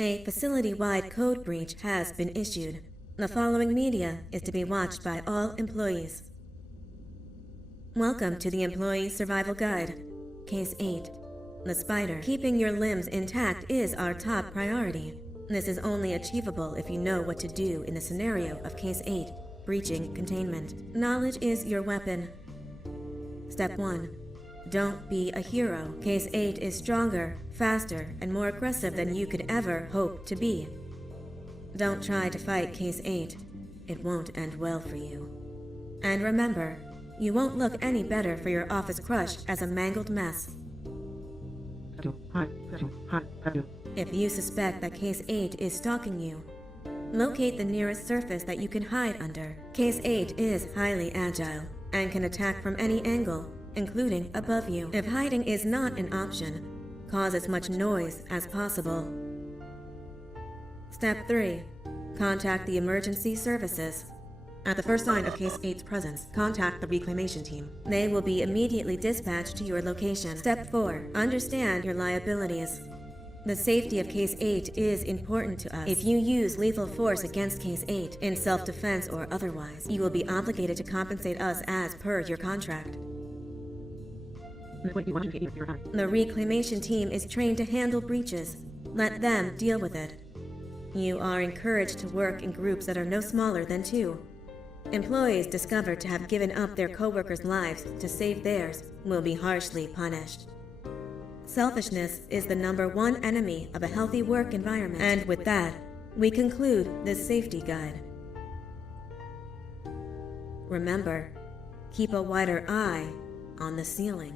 A facility-wide code breach has been issued. The following media is to be watched by all employees. Welcome to the Employee Survival Guide. Case 8. The spider. Keeping your limbs intact is our top priority. This is only achievable if you know what to do in the scenario of Case 8, breaching containment. Knowledge is your weapon. Step 1. Don't be a hero. Case 8 is stronger, faster, and more aggressive than you could ever hope to be. Don't try to fight Case 8. It won't end well for you. And remember, you won't look any better for your office crush as a mangled mess. If you suspect that Case 8 is stalking you, locate the nearest surface that you can hide under. Case 8 is highly agile and can attack from any angle, including above you. If hiding is not an option, cause as much noise as possible. Step 3. Contact the emergency services. At the first sign of Case 8's presence, contact the reclamation team. They will be immediately dispatched to your location. Step 4. Understand your liabilities. The safety of Case 8 is important to us. If you use lethal force against Case 8, in self-defense or otherwise, you will be obligated to compensate us as per your contract. The reclamation team is trained to handle breaches. Let them deal with it. You are encouraged to work in groups that are no smaller than 2. Employees discovered to have given up their coworkers' lives to save theirs will be harshly punished. Selfishness is the #1 enemy of a healthy work environment. And with that, we conclude this safety guide. Remember, keep a wider eye on the ceiling.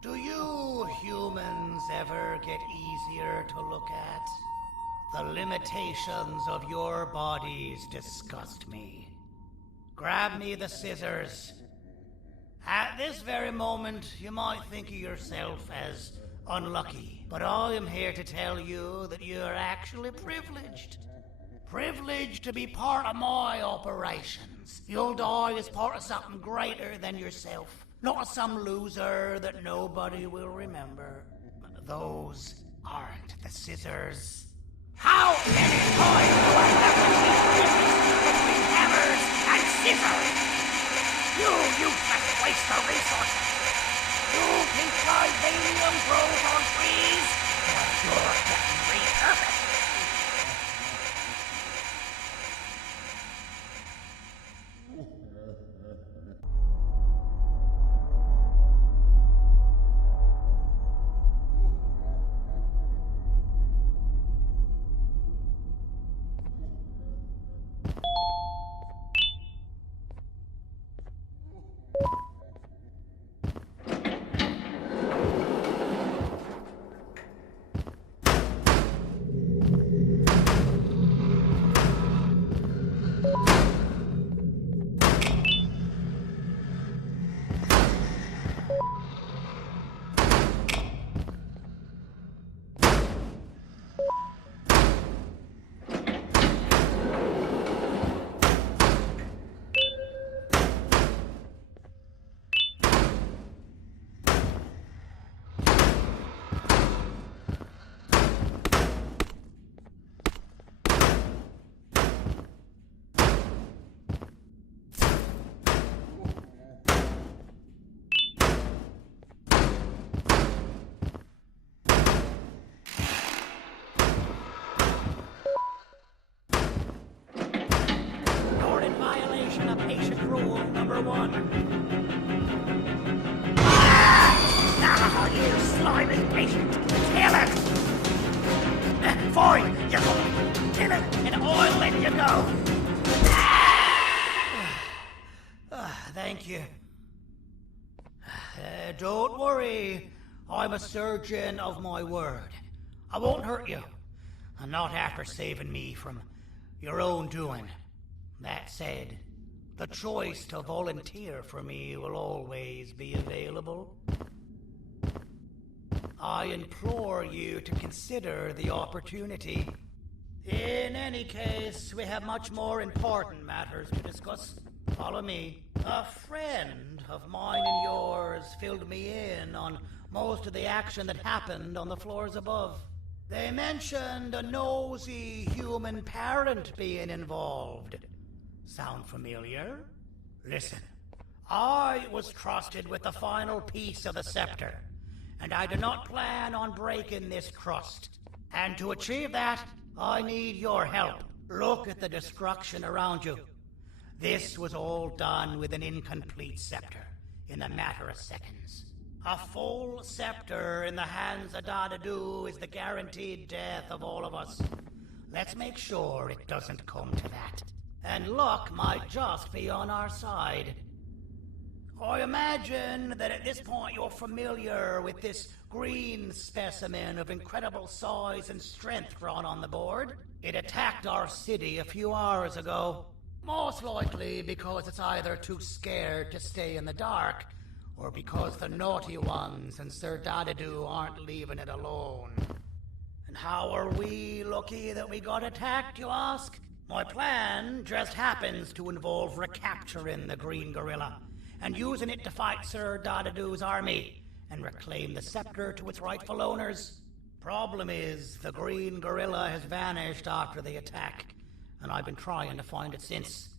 Do you humans ever get easier to look at? The limitations of your bodies disgust me. Grab me the scissors. At this very moment, you might think of yourself as unlucky, but I am here to tell you that you're actually privileged. Privileged to be part of my operations. You'll die as part of something greater than yourself, not as some loser that nobody will remember. Those aren't the scissors. How many times do I have to keep choosing between hammers and scissors? You useless waste of resources. You think vibranium grows on trees? Well, you're getting repurposed. Patient rule number 1. Now, you slimy patient, kill it! Fine, you go. Kill it, and I'll let you go. Thank you. Don't worry, I'm a surgeon of my word. I won't hurt you, and not after saving me from your own doing. That said, the choice to volunteer for me will always be available. I implore you to consider the opportunity. In any case, we have much more important matters to discuss. Follow me. A friend of mine and yours filled me in on most of the action that happened on the floors above. They mentioned a nosy human parent being involved. Sound familiar? Listen, I was trusted with the final piece of the scepter, and I do not plan on breaking this trust. And to achieve that, I need your help. Look at the destruction around you. This was all done with an incomplete scepter, in a matter of seconds. A full scepter in the hands of Dadadu is the guaranteed death of all of us. Let's make sure it doesn't come to that. And luck might just be on our side. I imagine that at this point you're familiar with this green specimen of incredible size and strength drawn on the board. It attacked our city a few hours ago. Most likely because it's either too scared to stay in the dark, or because the naughty ones and Sir Dadadu aren't leaving it alone. And how are we lucky that we got attacked, you ask? My plan just happens to involve recapturing the green gorilla and using it to fight Sir Dadadu's army and reclaim the scepter to its rightful owners. Problem is, the green gorilla has vanished after the attack, and I've been trying to find it since.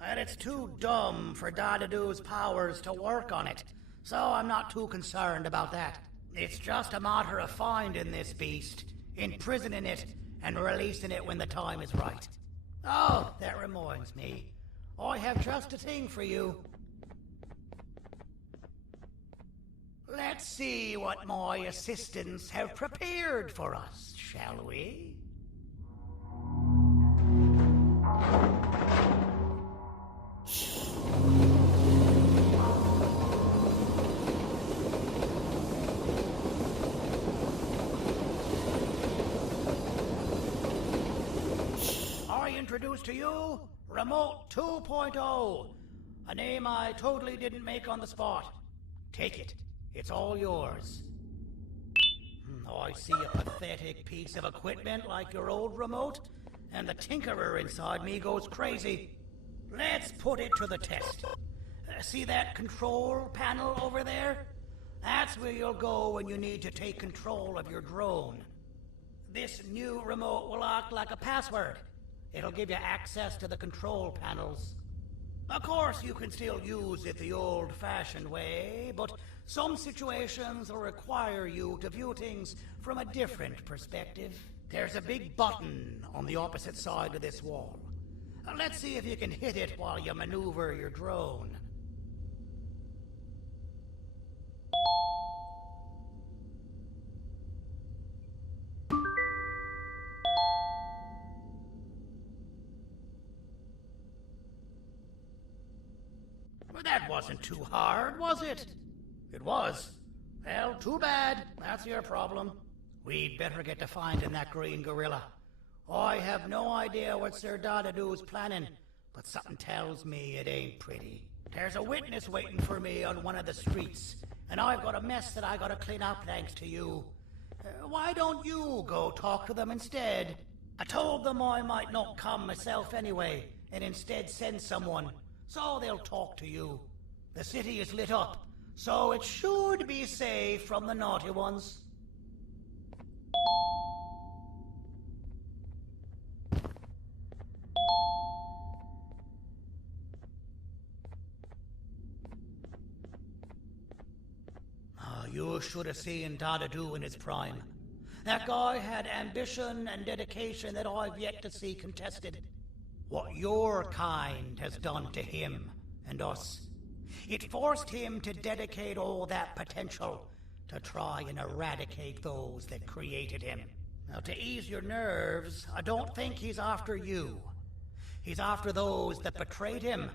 And it's too dumb for Dadadu's powers to work on it, so I'm not too concerned about that. It's just a matter of finding this beast, imprisoning it, and releasing it when the time is right. Oh, that reminds me. I have just a thing for you. Let's see what my assistants have prepared for us, shall we? introduce to you Remote 2.0, a name I totally didn't make on the spot. Take it. It's all yours. Oh, I see a pathetic piece of equipment like your old remote, and the tinkerer inside me goes crazy. Let's put it to the test. See that control panel over there? That's where you'll go when you need to take control of your drone. This new remote will act like a password. It'll give you access to the control panels. Of course, you can still use it the old-fashioned way, but some situations will require you to view things from a different perspective. There's a big button on the opposite side of this wall. Let's see if you can hit it while you maneuver your drone. Well, that wasn't too hard, was it? It was. Well, too bad. That's your problem. We'd better get to finding that green gorilla. I have no idea what Sir Dadadu's planning, but something tells me it ain't pretty. There's a witness waiting for me on one of the streets, and I've got a mess that I gotta clean up thanks to you. Why don't you go talk to them instead? I told them I might not come myself anyway, and instead send someone, so they'll talk to you. The city is lit up, so it should be safe from the naughty ones. You should have seen Dadadu in his prime. That guy had ambition and dedication that I've yet to see contested. What your kind has done to him and us. It forced him to dedicate all that potential to try and eradicate those that created him. Now, to ease your nerves, I don't think he's after you. He's after those that betrayed him,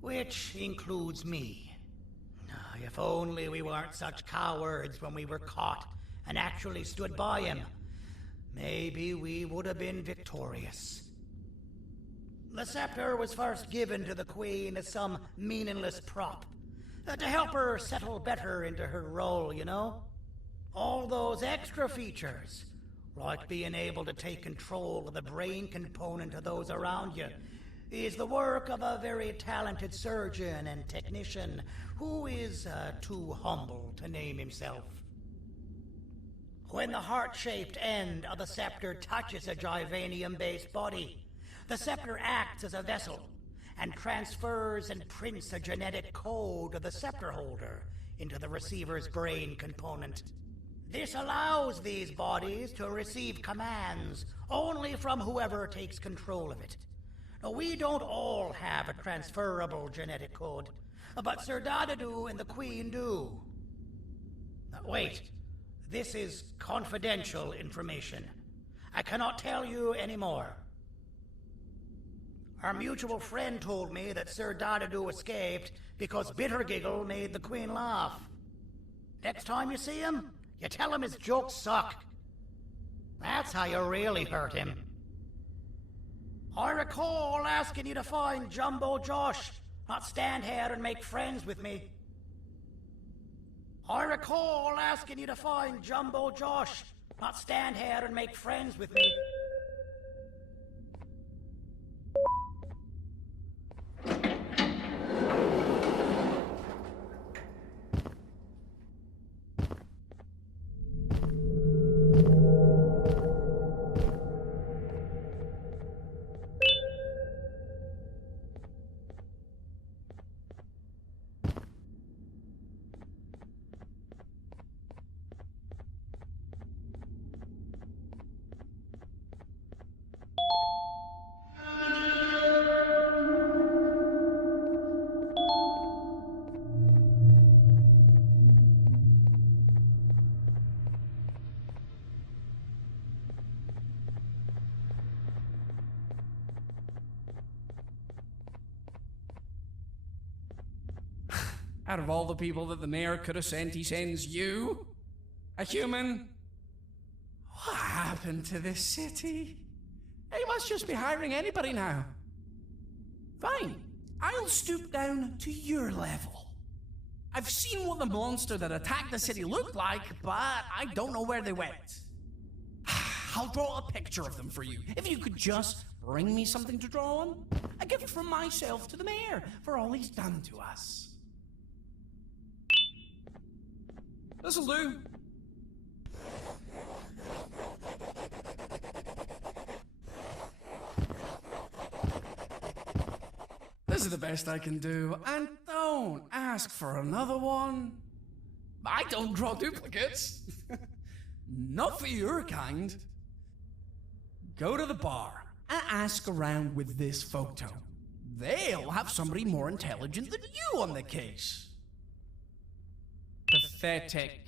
which includes me. If only we weren't such cowards when we were caught and actually stood by him, maybe we would have been victorious. The scepter was first given to the Queen as some meaningless prop, to help her settle better into her role, you know? All those extra features, like being able to take control of the brain component of those around you, is the work of a very talented surgeon and technician who is too humble to name himself. When the heart-shaped end of the scepter touches a Givanium-based body, the scepter acts as a vessel and transfers and prints a genetic code of the scepter holder into the receiver's brain component. This allows these bodies to receive commands only from whoever takes control of it. Now, we don't all have a transferable genetic code, but Sir Dadadu and the Queen do. Wait, this is confidential information. I cannot tell you any more. Our mutual friend told me that Sir Dadadu escaped because Bitter Giggle made the Queen laugh. Next time you see him, you tell him his jokes suck. That's how you really hurt him. I recall asking you to find Jumbo Josh, not stand here and make friends with me. I recall asking you to find Jumbo Josh, not stand here and make friends with me. Out of all the people that the mayor could have sent, he sends you? A human? What happened to this city? He must just be hiring anybody now. Fine, I'll stoop down to your level. I've seen what the monster that attacked the city looked like, but I don't know where they went. I'll draw a picture of them for you, if you could just bring me something to draw on. A gift from myself to the mayor for all he's done to us. This'll do. This is the best I can do, and don't ask for another one. I don't draw duplicates. Not for your kind. Go to the bar and ask around with this photo. They'll have somebody more intelligent than you on the case. Pathetic.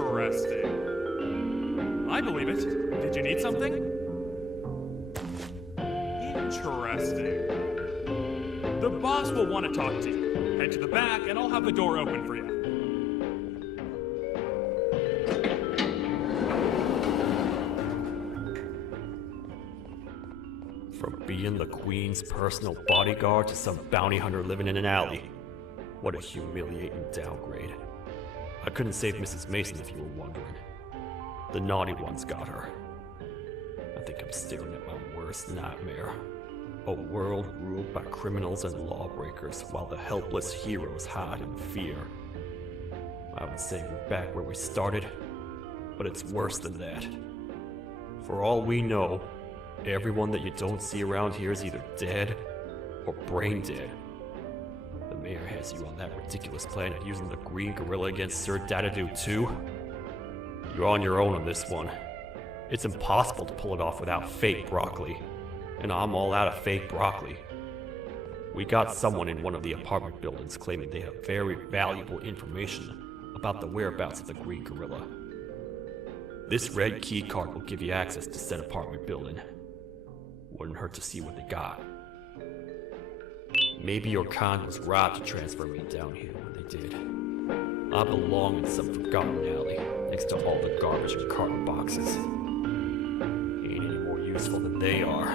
Interesting. I believe it. Did you need something? Interesting. The boss will want to talk to you. Head to the back and I'll have the door open for you. From being the Queen's personal bodyguard to some bounty hunter living in an alley. What a humiliating downgrade. I couldn't save Mrs. Mason if you were wondering. The naughty ones got her. I think I'm staring at my worst nightmare. A world ruled by criminals and lawbreakers while the helpless heroes hide in fear. I would say we're back where we started, but it's worse than that. For all we know, everyone that you don't see around here is either dead or brain dead. The mayor has you on that ridiculous plan of using the green gorilla against Sir Dadadoo too. You're on your own on this one. It's impossible to pull it off without fake broccoli. And I'm all out of fake broccoli. We got someone in one of the apartment buildings claiming they have very valuable information about the whereabouts of the green gorilla. This red key card will give you access to said apartment building. Wouldn't hurt to see what they got. Maybe your con was right to transfer me down here when they did. I belong in some forgotten alley, next to all the garbage and carton boxes. Ain't any more useful than they are.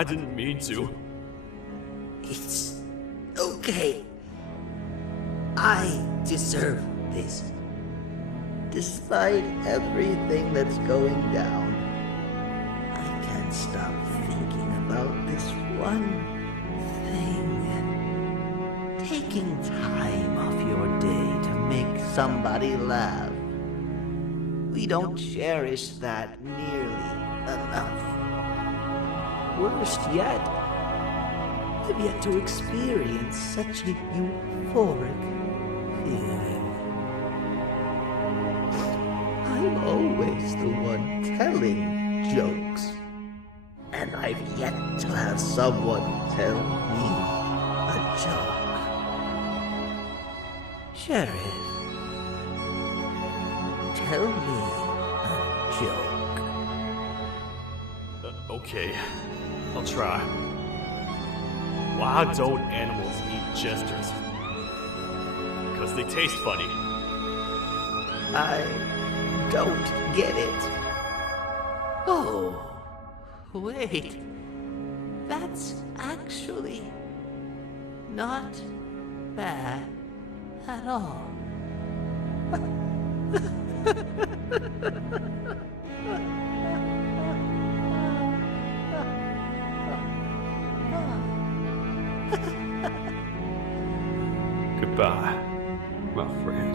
I didn't mean to. It's okay. I deserve this. Despite everything that's going down, I can't stop thinking about this one thing. Taking time off your day to make somebody laugh. We don't cherish that nearly enough. Worst yet, I've yet to experience such a euphoric feeling. I'm always the one telling jokes, and I've yet to have someone tell me a joke. Sheriff, tell me a joke. Okay, I'll try. Why don't animals eat jesters? Because they taste funny. I don't get it. Oh, wait. That's actually not bad at all. Goodbye, my friend.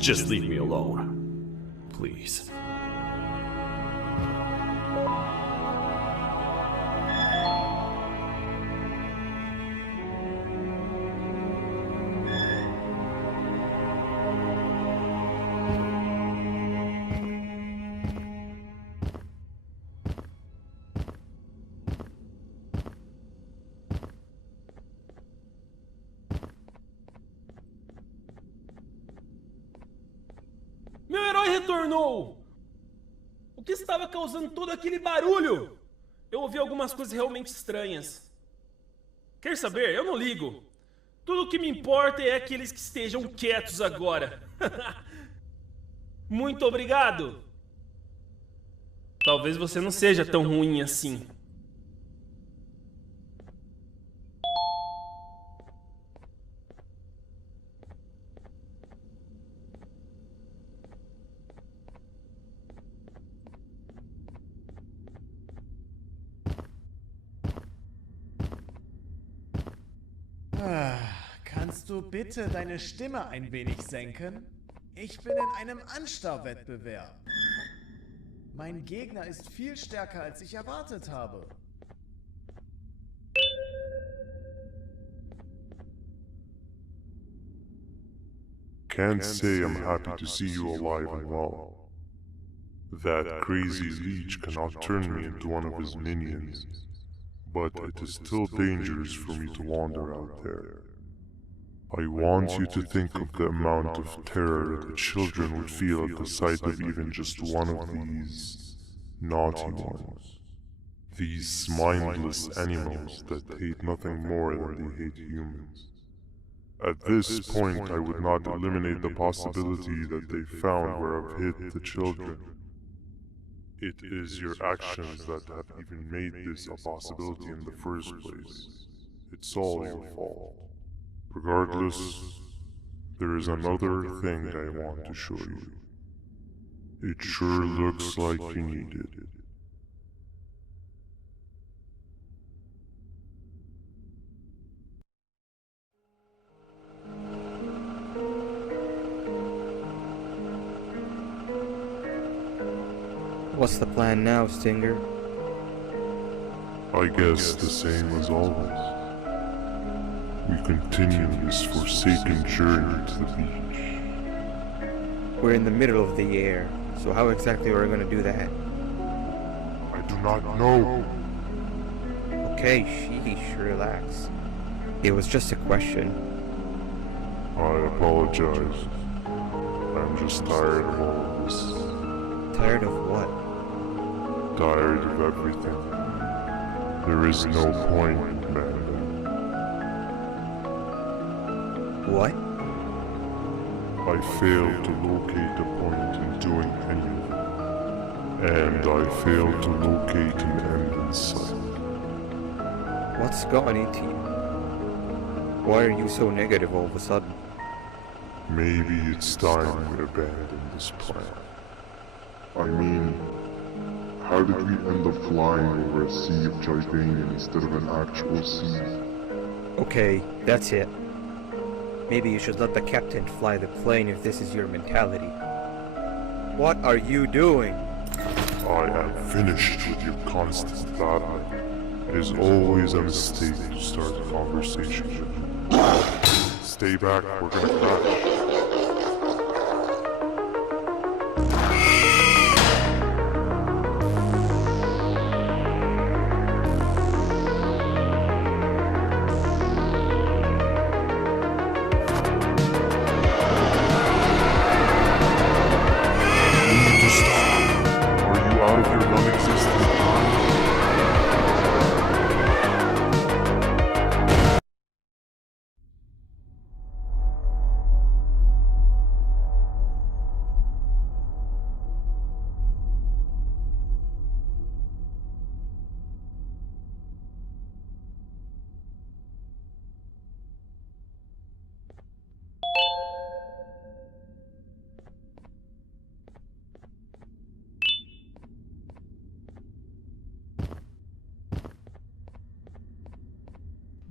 Just leave me alone, please. Meu herói retornou! O que estava causando todo aquele barulho? Eu ouvi algumas coisas realmente estranhas. Quer saber? Eu não ligo. Tudo o que me importa é aqueles que estejam quietos agora. Muito obrigado! Talvez você não seja tão ruim assim. Kannst du bitte deine Stimme ein wenig senken? Ich bin in einem Anstarrwettbewerb. Mein Gegner ist viel stärker, als ich erwartet habe. Can't say I'm happy to see you alive and well. That crazy leech cannot turn me into one of his minions, but it is still dangerous for me to wander out there. I want you to think of the amount of terror that children would feel at the sight of even just one of these naughty ones. These mindless animals that hate nothing more than they hate humans. At this point, I would not eliminate the possibility that they found where I've hid the children. It is your actions that have even made this a possibility in the first place. It's all your fault. Regardless, there is another thing I want to show you. It sure looks like you need it. What's the plan now, Stinger? I guess the same as always. We continue this forsaken journey to the beach. We're in the middle of the air, so how exactly are we going to do that? I do not know. Okay, sheesh, relax. It was just a question. I apologize. I'm just tired of all of this. Tired of what? Tired of everything. There is no point, man. What? I failed to locate a point in doing anything. and I failed to locate an end in sight. What's gotten into you? Why are you so negative all of a sudden? Maybe it's time we abandon this plan. I mean, how did we end up flying over a sea of Jivanian instead of an actual sea? Okay, that's it. Maybe you should let the captain fly the plane if this is your mentality. What are you doing? I am finished with your constant battling. It is always a mistake to start a conversation. Stay back, we're gonna crash.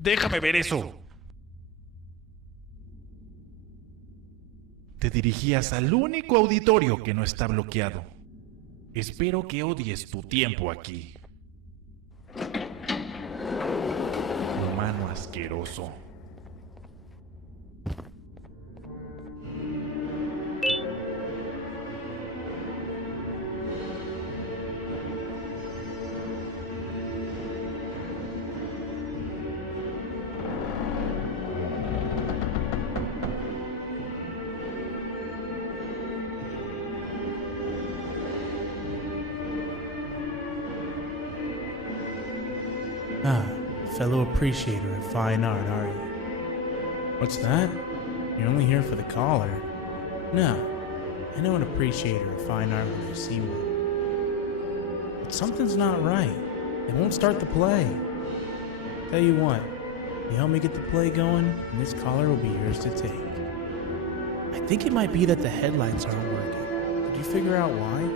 Déjame ver eso. Te dirigías al único auditorio que no está bloqueado. Espero que odies tu tiempo aquí. Humano asqueroso. Ah, fellow appreciator of fine art, are you? What's that? You're only here for the collar. No, I know an appreciator of fine art when I see one. But something's not right. They won't start the play. Tell you what, you help me get the play going, and this collar will be yours to take. I think it might be that the headlights aren't working. Did you figure out why?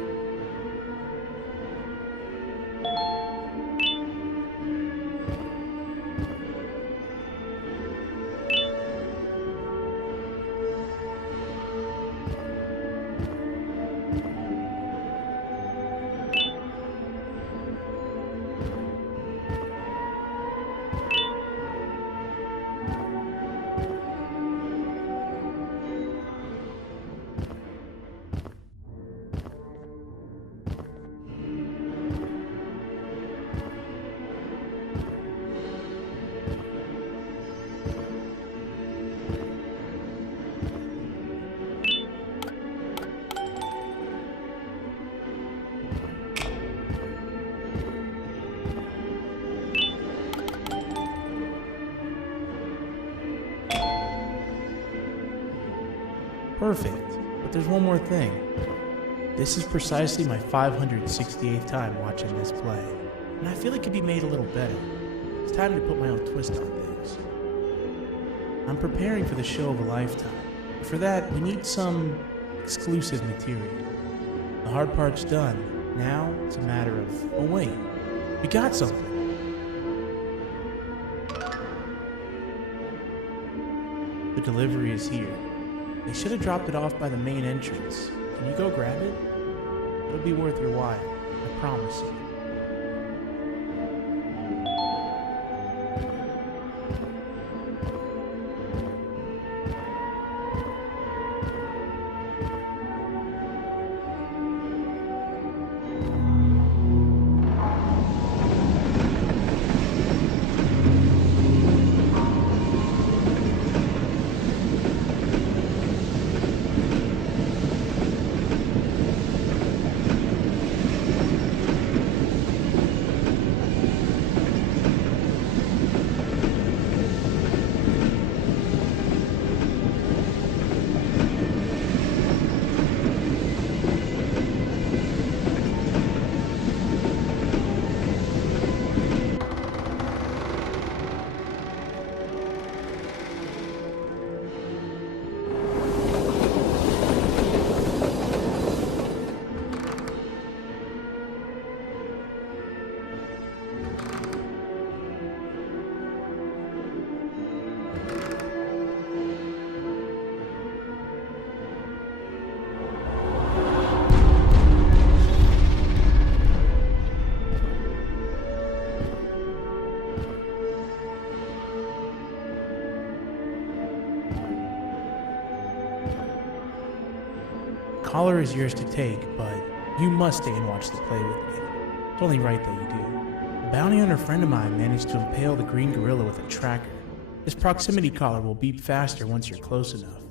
Perfect, but there's one more thing. This is precisely my 568th time watching this play, and I feel it could be made a little better. It's time to put my own twist on things. I'm preparing for the show of a lifetime. For that, we need some exclusive material. The hard part's done. Now, it's a matter of, oh wait, we got something. The delivery is here. They should have dropped it off by the main entrance. Can you go grab it? It'll be worth your while, I promise you. collar is yours to take, but you must stay and watch the play with me. It's only right that you do. A bounty hunter friend of mine managed to impale the green gorilla with a tracker. This proximity collar will beep faster once you're close enough.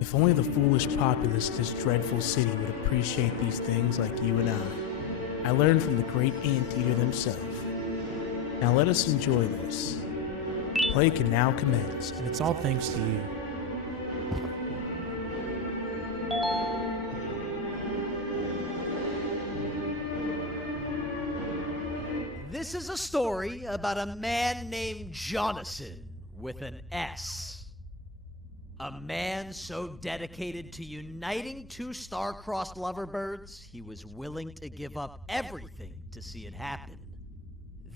If only the foolish populace of this dreadful city would appreciate these things like you and I learned from the great anteater themselves. Now let us enjoy this. Play can now commence, and it's all thanks to you. This is a story about a man named Jonathan with an S. A man so dedicated to uniting two star-crossed loverbirds, he was willing to give up everything to see it happen.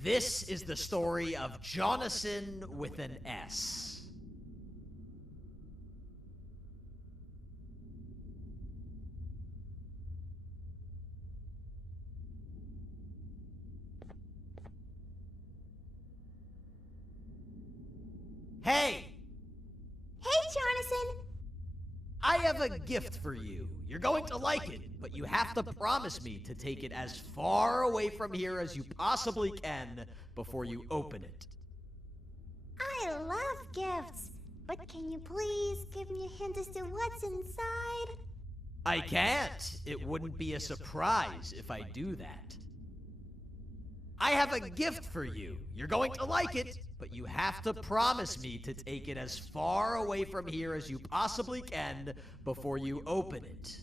This is the story of Jonathan with an S. Hey! Hey, Jonathan! I have a gift for you. You're going to like it, but you have to promise me to take it as far away from here as you possibly can before you open it. I love gifts, but can you please give me a hint as to what's inside? I can't. It wouldn't be a surprise if I do that. I have a gift for you. You're going to like it, but you have to promise me to take it as far away from here as you possibly can before you open it.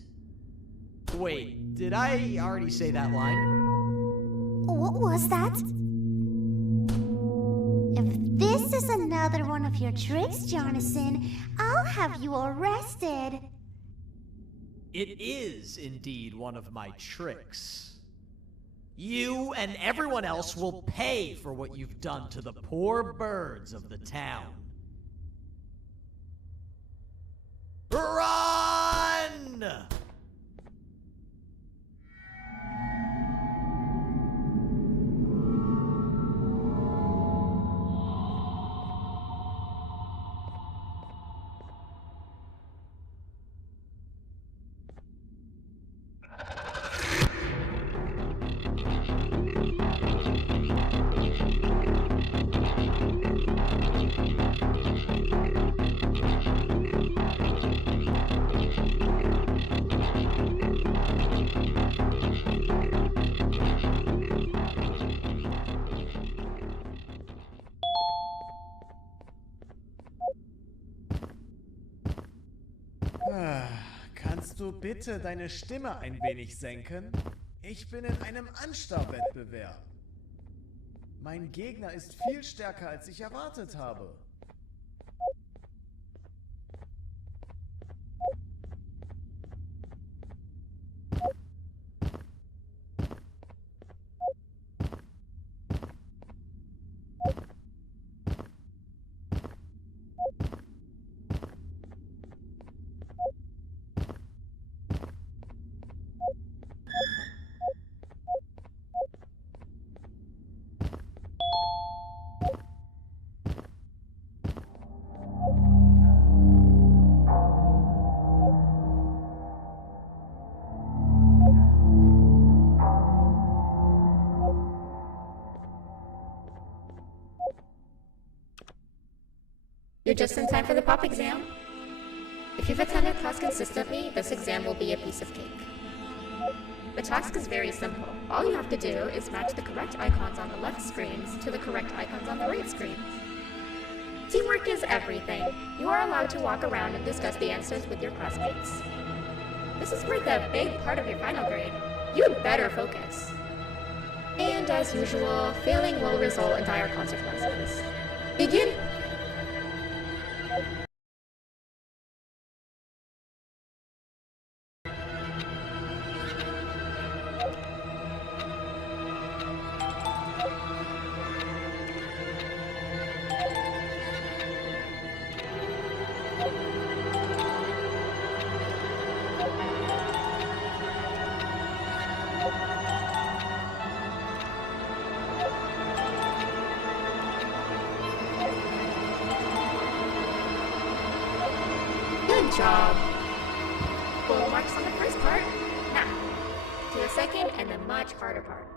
Wait, did I already say that line? What was that? If this is another one of your tricks, Jonathan, I'll have you arrested. It is indeed one of my tricks. You and everyone else will pay for what you've done to the poor birds of the town. Run! Kannst du bitte deine Stimme ein wenig senken? Ich bin in einem Anstarrwettbewerb. Mein Gegner ist viel stärker, als ich erwartet habe. You're just in time for the pop exam. If you've attended class consistently, this exam will be a piece of cake. The task is very simple. All you have to do is match the correct icons on the left screens to the correct icons on the right screens. Teamwork is everything. You are allowed to walk around and discuss the answers with your classmates. This is worth a big part of your final grade. You'd better focus. And as usual, failing will result in dire consequences. Begin! Good job. equal marks on the first part. Now, to the second and the much harder part.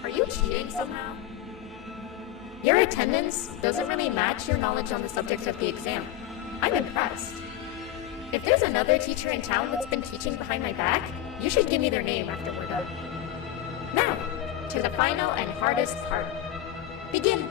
Are you cheating somehow? Your attendance doesn't really match your knowledge on the subject of the exam. I'm impressed. If there's another teacher in town that's been teaching behind my back, you should give me their name after we're done. Now, to the final and hardest part. Begin!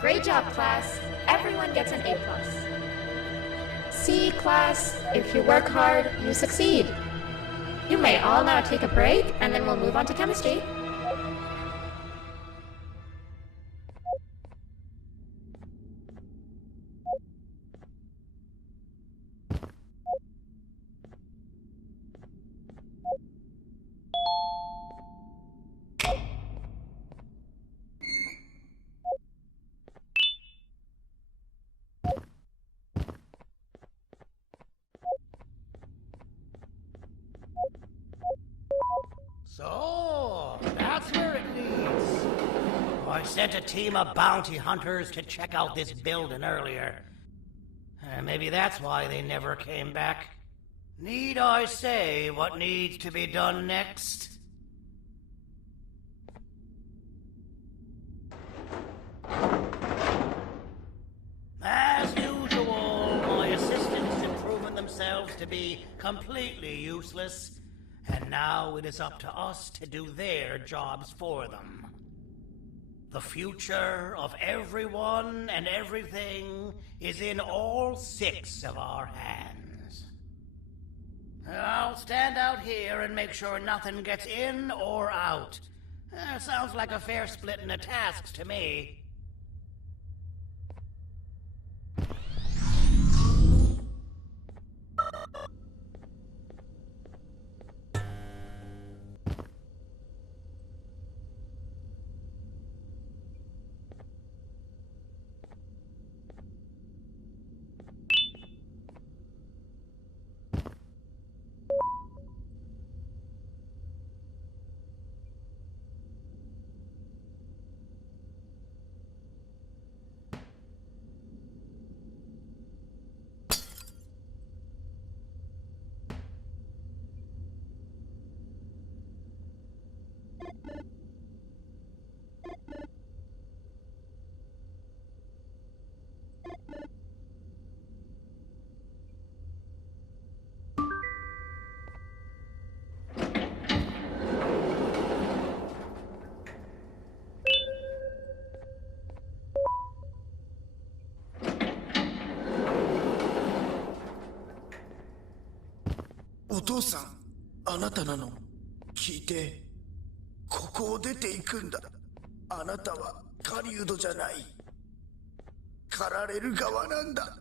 Great job, class. Everyone gets an A+. See, class, if you work hard, you succeed. You may all now take a break, and then we'll move on to chemistry. So, that's where it leads. I sent a team of bounty hunters to check out this building earlier. Maybe that's why they never came back. Need I say what needs to be done next? As usual, my assistants have proven themselves to be completely useless. And now it is up to us to do their jobs for them. The future of everyone and everything is in all 6 of our hands. I'll stand out here and make sure nothing gets in or out. Sounds like a fair splitting of tasks to me. お父さん、あなたなの。聞いて。ここを出ていくんだ。あなたは狩人じゃない。狩られる側なんだ。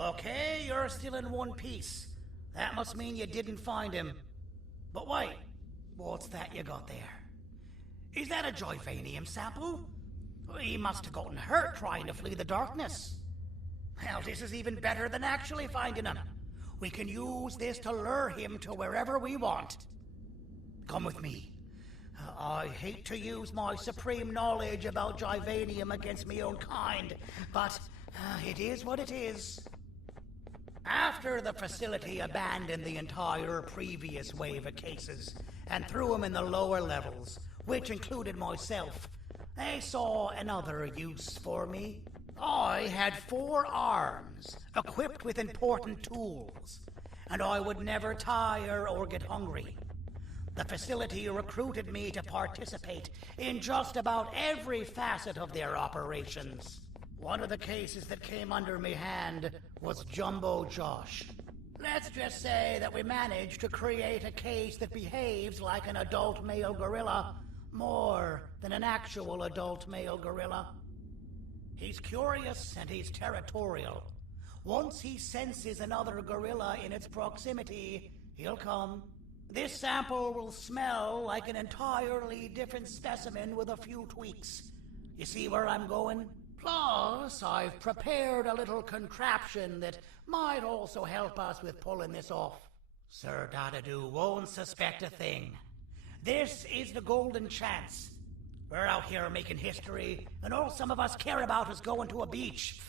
Okay, you're still in one piece. That must mean you didn't find him. But wait, what's that you got there? Is that a Joyvanium sample? He must have gotten hurt trying to flee the darkness. Well, this is even better than actually finding him. We can use this to lure him to wherever we want. Come with me. I hate to use my supreme knowledge about Joyvanium against my own kind, but it is what it is. After the facility abandoned the entire previous wave of cases and threw them in the lower levels, which included myself, they saw another use for me. I had 4 arms, equipped with important tools, and I would never tire or get hungry. The facility recruited me to participate in just about every facet of their operations. One of the cases that came under me hand was Jumbo Josh. Let's just say that we managed to create a case that behaves like an adult male gorilla, more than an actual adult male gorilla. He's curious and he's territorial. Once he senses another gorilla in its proximity, he'll come. This sample will smell like an entirely different specimen with a few tweaks. You see where I'm going? Plus, I've prepared a little contraption that might also help us with pulling this off. Sir Dadadoo won't suspect a thing. This is the golden chance. We're out here making history, and all some of us care about is going to a beach.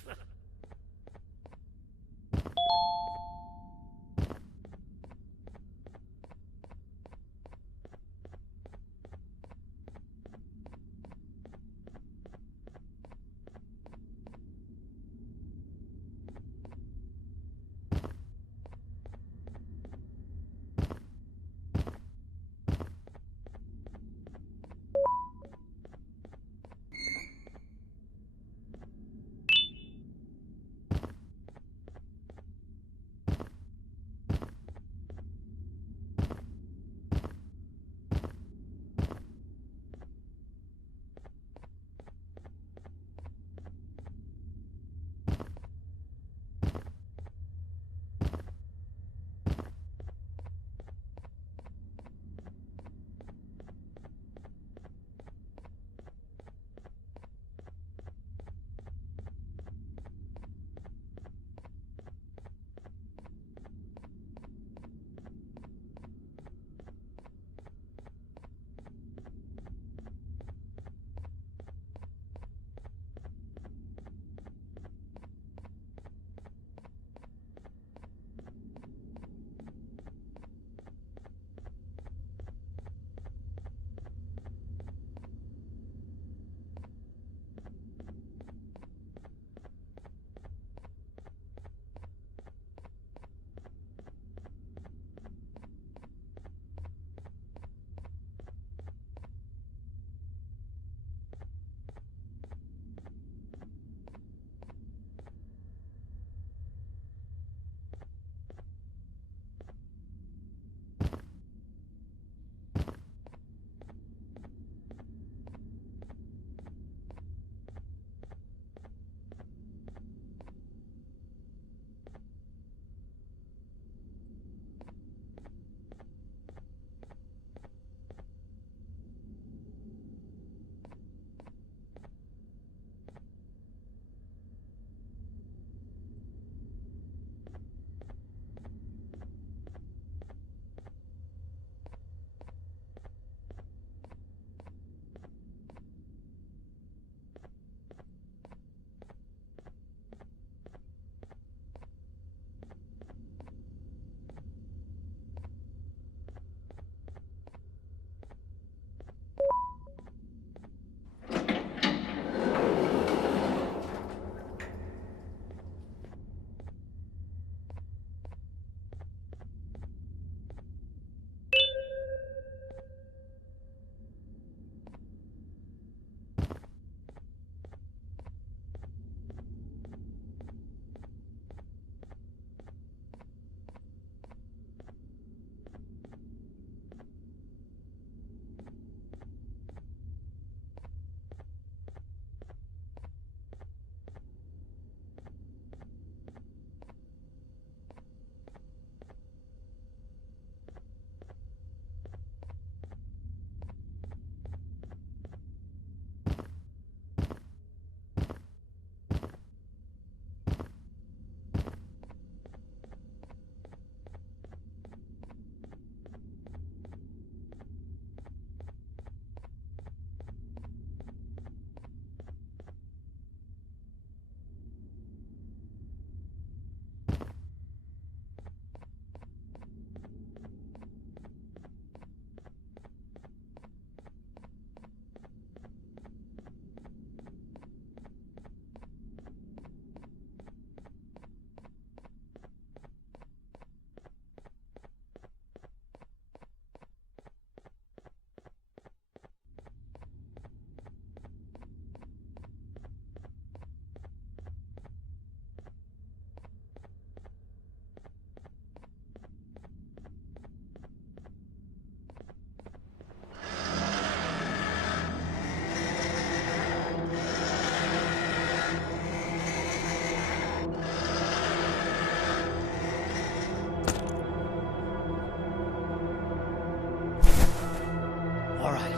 Alright.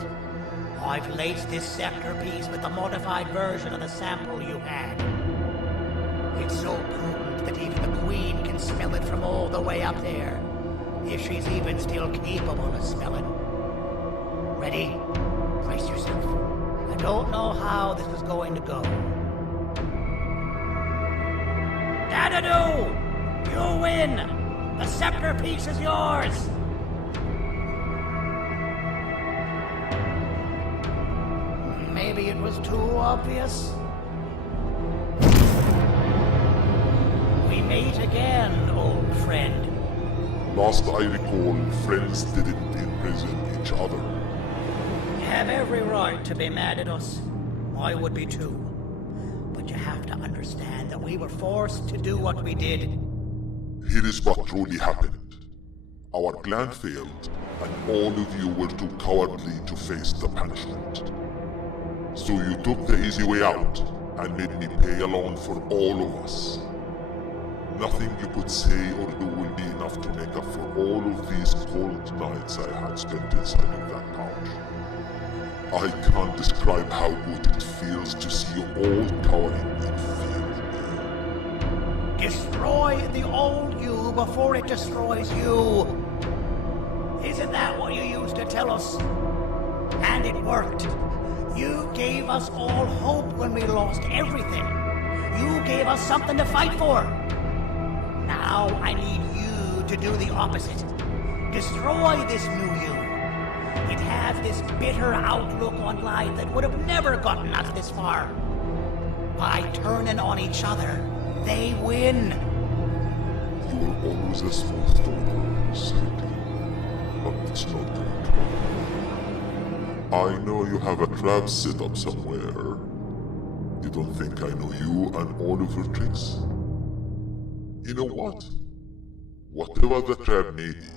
I've laced this scepter piece with the modified version of the sample you had. It's so potent that even the Queen can smell it from all the way up there. If she's even still capable of smelling. Ready? Brace yourself. I don't know how this is going to go. Dadadoo! You win! The scepter piece is yours! Maybe it was too obvious. We meet again, old friend. Last I recall, friends didn't imprison each other. You have every right to be mad at us. I would be too. But you have to understand that we were forced to do what we did. Here is what truly happened. Our plan failed, and all of you were too cowardly to face the punishment. So you took the easy way out, and made me pay alone for all of us. Nothing you could say or do will be enough to make up for all of these cold nights I had spent inside of that pouch. I can't describe how good it feels to see you all cowering in fear. Destroy the old you before it destroys you. Isn't that what you used to tell us? And it worked. You gave us all hope when we lost everything. You gave us something to fight for. Now I need you to do the opposite. Destroy this new you. It has this bitter outlook on life that would have never gotten us this far. By turning on each other, they win. You were always a small stone, Sadie. But it's not going to work. I know you have a trap set up somewhere. You don't think I know you and all of your tricks? You know what? Whatever the trap may be,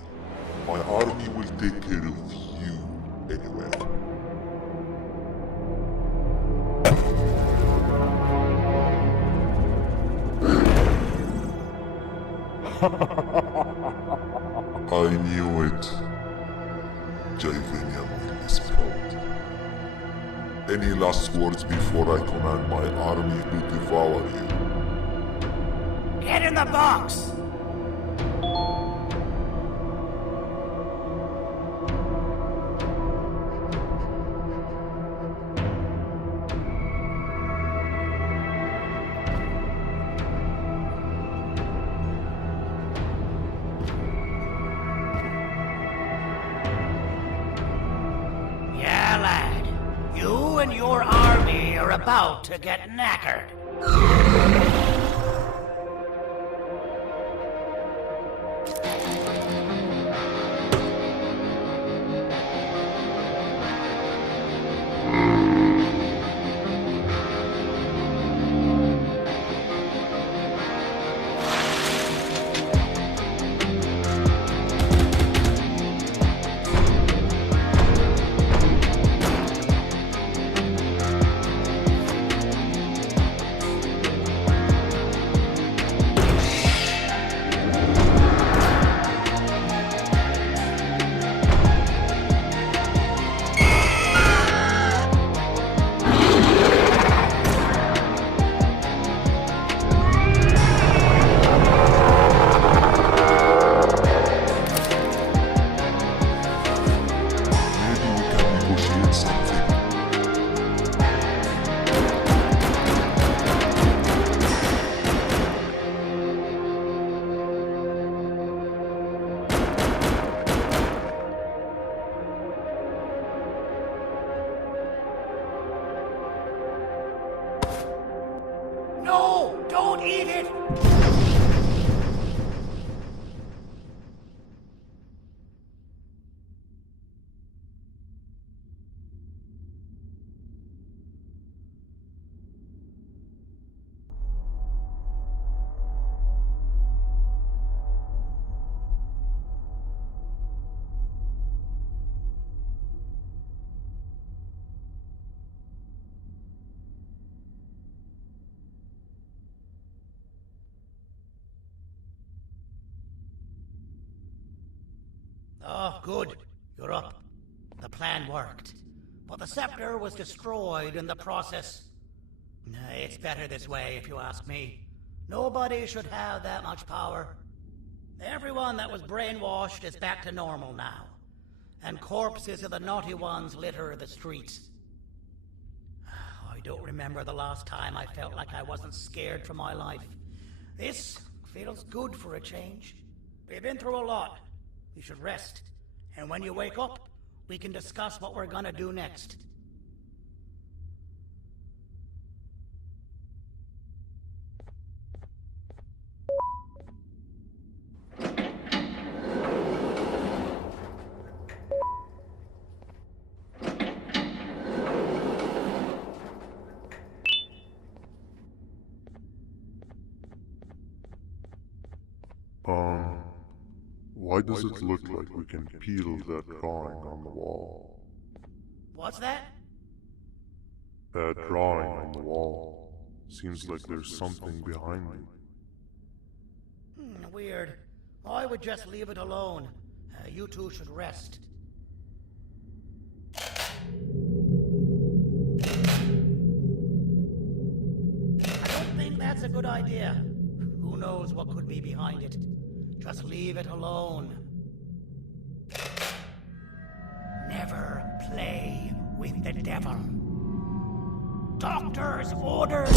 my army will take care of you anyway. I knew it. Javanian will be spelled. Any last words before I command my army to devour you? Get in the box! Yeah, lad. You and your army are about to get knackered. No! Don't eat it! Oh, good. You're up. The plan worked, but the scepter was destroyed in the process. It's better this way, if you ask me. Nobody should have that much power. Everyone that was brainwashed is back to normal now, and corpses of the naughty ones litter the streets. I don't remember the last time I felt like I wasn't scared for my life. This feels good for a change. We've been through a lot. You should rest, and when you wake up, we can discuss what we're gonna do next. Why does it look like we can peel that drawing on the wall? What's that? That drawing on the wall. Seems like there's something behind it. Weird. I would just leave it alone. You two should rest. I don't think that's a good idea. Who knows what could be behind it? Just leave it alone. Never play with the devil. Doctor's orders!